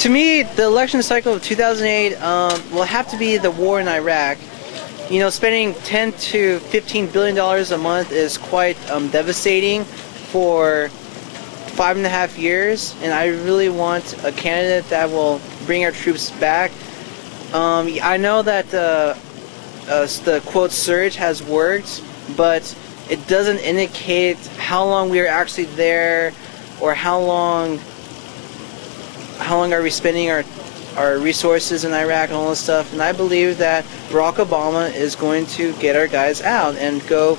To me, the election cycle of 2008 will have to be the war in Iraq. You know, spending $10 to $15 billion a month is quite devastating for 5.5 years, and I really want a candidate that will bring our troops back. I know that the quote surge has worked, but it doesn't indicate how long we are actually there, or how long are we spending our resources in Iraq and all this stuff. And I believe that Barack Obama is going to get our guys out and go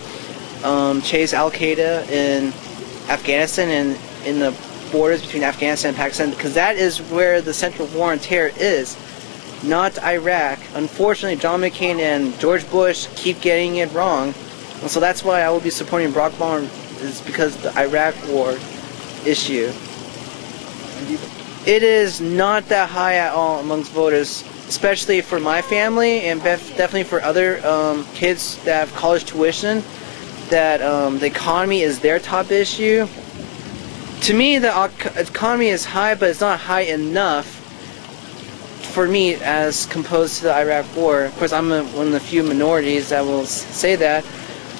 chase Al-Qaeda in Afghanistan and in the borders between Afghanistan and Pakistan, because that is where the Central War on Terror is, not Iraq. Unfortunately, John McCain and George Bush keep getting it wrong, and so that's why I will be supporting Barack Obama, is because of the Iraq war issue. It is not that high at all amongst voters, especially for my family, and definitely for other kids that have college tuition, that the economy is their top issue. To me, the economy is high, but it's not high enough for me as composed to the Iraq war. Of course, I'm one of the few minorities that will say that,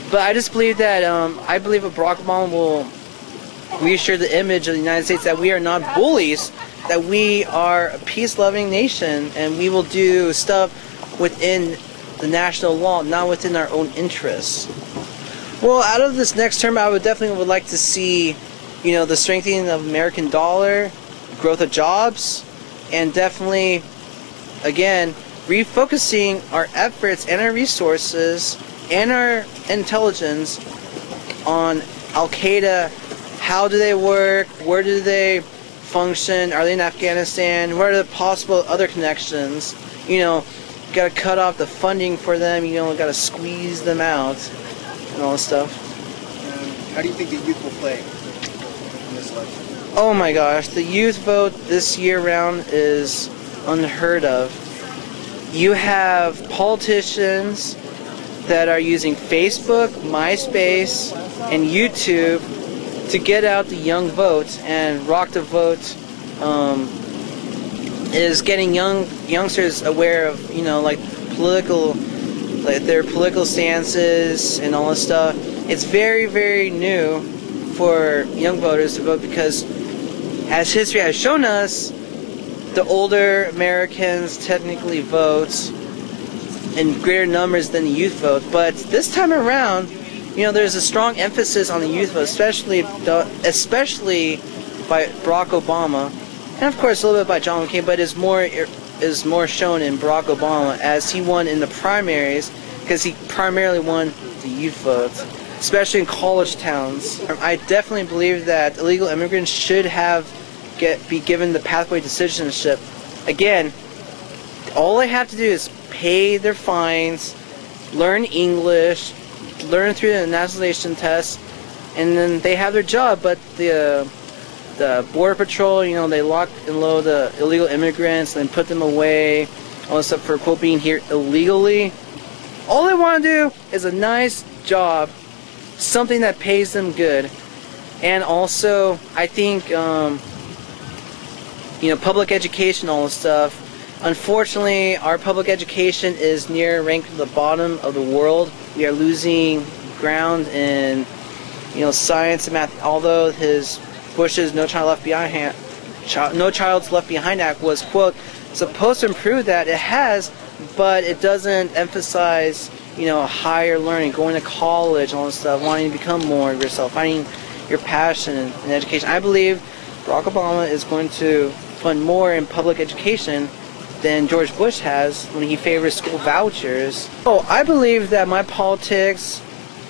but I just believe that I believe that Barack Obama will reassure the image of the United States that we are not bullies, that we are a peace-loving nation, and we will do stuff within the national law, not within our own interests. Well, out of this next term, I would definitely like to see, you know, the strengthening of the American dollar, growth of jobs, and definitely, again, refocusing our efforts and our resources and our intelligence on Al-Qaeda. How do they work? Where do they function? Are they in Afghanistan? What are the possible other connections? You know, you gotta cut off the funding for them, you know, gotta squeeze them out and all this stuff. How do you think the youth will play in this election? Oh my gosh, the youth vote this year round is unheard of. You have politicians that are using Facebook, MySpace, and YouTube to get out the young vote, and Rock the Vote is getting youngsters aware of, you know, like their political stances and all this stuff. It's very, very new for young voters to vote, because as history has shown us, the older Americans technically vote in greater numbers than the youth vote. But this time around, you know, there's a strong emphasis on the youth vote, especially by Barack Obama, and of course a little bit by John McCain, but is more shown in Barack Obama, as he won in the primaries, because he primarily won the youth vote, especially in college towns. I definitely believe that illegal immigrants should be given the pathway to citizenship. Again, all they have to do is pay their fines, learn English, learn through the nationalization test, and then they have their job. But the border patrol, you know, they lock and load the illegal immigrants and put them away, all this stuff for quote being here illegally. All they want to do is a nice job, something that pays them good. And also, I think you know, public education, all this stuff. Unfortunately, our public education is ranked at the bottom of the world. We are losing ground in, you know, science and math. Although Bush's No Child's Left Behind Act was, quote, supposed to improve that, it has, but it doesn't emphasize, you know, higher learning, going to college, all this stuff, wanting to become more of yourself, finding your passion in education. I believe Barack Obama is going to fund more in public education than George Bush has when he favors school vouchers. Oh, I believe that my politics,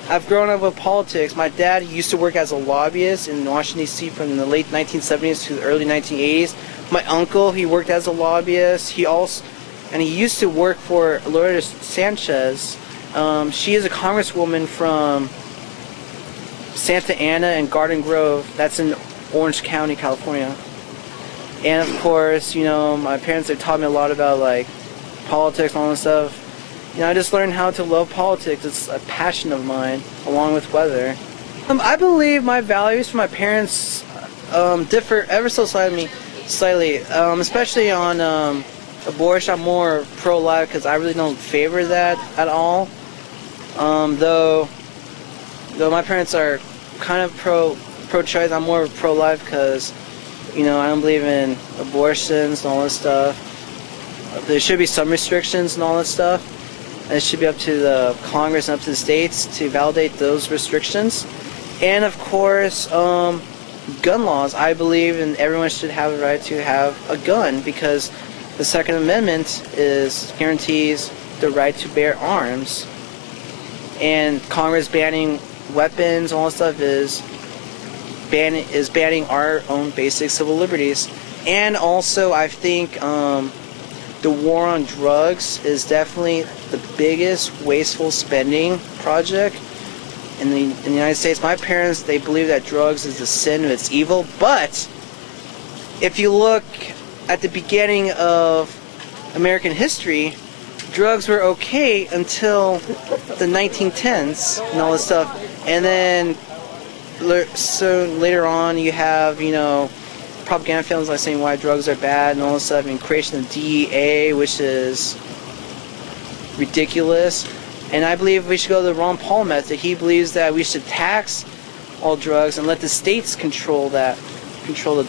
I've grown up with politics. My dad used to work as a lobbyist in Washington, D.C. from the late 1970s to the early 1980s. My uncle, he worked as a lobbyist. He used to work for Loretta Sanchez. She is a congresswoman from Santa Ana and Garden Grove. That's in Orange County, California. And of course, you know, my parents have taught me a lot about like politics and all that stuff. You know, I just learned how to love politics. It's a passion of mine, along with weather. I believe my values from my parents differ ever so slightly. slightly, especially on abortion. I'm more pro-life because I really don't favor that at all. Though my parents are kind of pro-choice, I'm more pro-life because, you know, I don't believe in abortions and all this stuff. There should be some restrictions and all that stuff. And it should be up to the Congress and up to the states to validate those restrictions. And of course, gun laws. I believe and everyone should have the right to have a gun because the Second Amendment guarantees the right to bear arms. And Congress banning weapons, all that stuff is banning our own basic civil liberties. And also, I think the war on drugs is definitely the biggest wasteful spending project in the United States. My parents, they believe that drugs is a sin, it's evil. But if you look at the beginning of American history, drugs were okay until the 1910s and all this stuff. And then so later on you have, you know, propaganda films like saying why drugs are bad and all this stuff, and creation of DEA, which is ridiculous. And I believe we should go the Ron Paul method. He believes that we should tax all drugs and let the states control the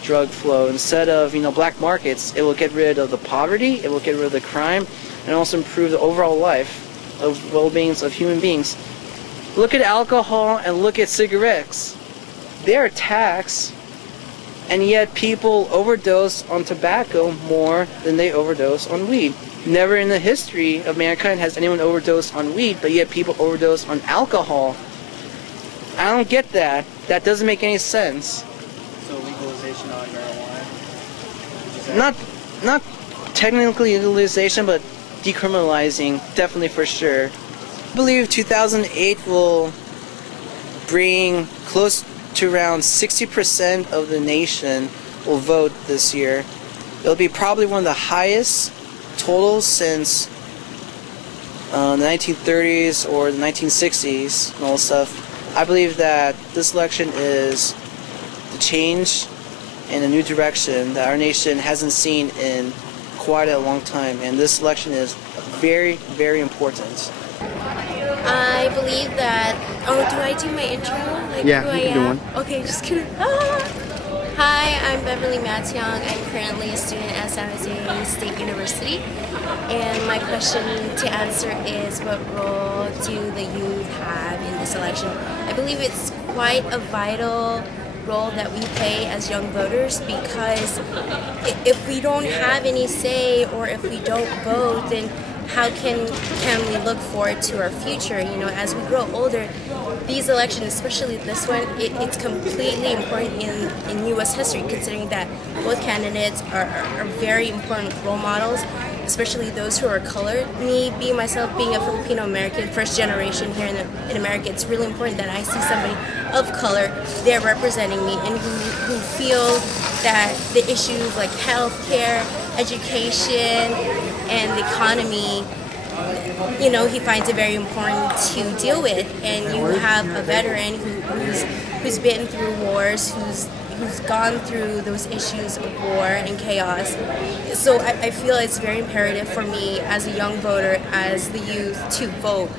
drug flow instead of, you know, black markets. It will get rid of the poverty, it will get rid of the crime, and also improve the overall life of well-beings of human beings. Look at alcohol and look at cigarettes. They are taxed, and yet people overdose on tobacco more than they overdose on weed. Never in the history of mankind has anyone overdosed on weed, but yet people overdose on alcohol. I don't get that. That doesn't make any sense. So legalization on marijuana? Not technically legalization, but decriminalizing, definitely for sure. I believe 2008 will bring close to around 60% of the nation will vote this year. It'll be probably one of the highest totals since the 1930s or the 1960s and all this stuff. I believe that this election is the change and a new direction that our nation hasn't seen in quite a long time, and this election is very, very important. I believe that. Oh, do I do my intro? Like Yeah, who I you can do am? one. Okay, just kidding. Hi, I'm Beverly Mattiong. I'm currently a student at San Jose State University, and my question to answer is, what role do the youth have in this election? I believe it's quite a vital role that we play as young voters, because if we don't have any say or if we don't vote, then how can we look forward to our future? You know, as we grow older, these elections, especially this one, it's completely important in U.S. history, considering that both candidates are very important role models, especially those who are colored. Me, myself, being a Filipino American, first generation here in America, it's really important that I see somebody of color there representing me, and who feel that the issues like health care, education, and the economy, you know, he finds it very important to deal with. And you have a veteran who's been through wars, who's gone through those issues of war and chaos. So I feel it's very imperative for me as a young voter, as the youth, to vote,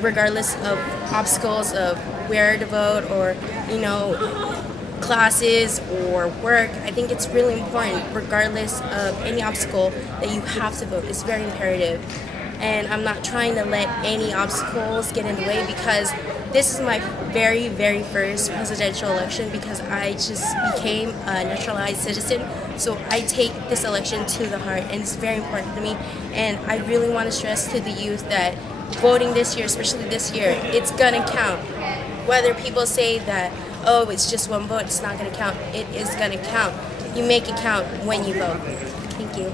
regardless of obstacles of where to vote, or, you know, classes or work. I think it's really important, regardless of any obstacle, that you have to vote. It's very imperative. And I'm not trying to let any obstacles get in the way, because this is my very, very first presidential election, because I just became a naturalized citizen. So I take this election to the heart, and it's very important to me. And I really want to stress to the youth that voting this year, especially this year, it's gonna count. Whether people say that, oh, it's just one vote, it's not gonna count, it is gonna count. You make it count when you vote. Thank you.